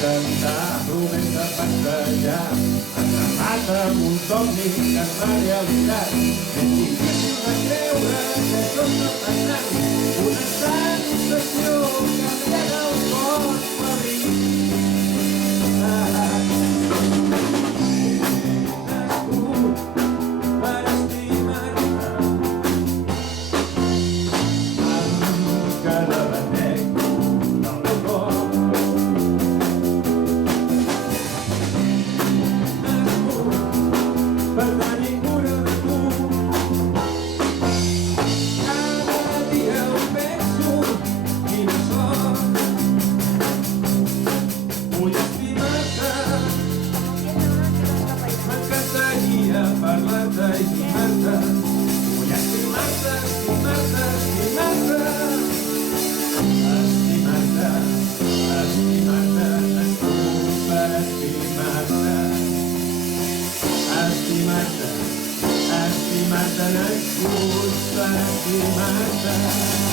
cantar, provem de passejar, atrapat amb un somni que es fa realitat. És difícil de creure que això està passant, una sensació que embriaga el cor feliç. Vull estimar-te, m'encantaria parlar-te i estimar-te. Vull estimar-te, estimar-te, estimar-te. Estimar-te, estimar-te, nascut per estimar-te. Estimar-te, estimar-te, nascut per estimar-te.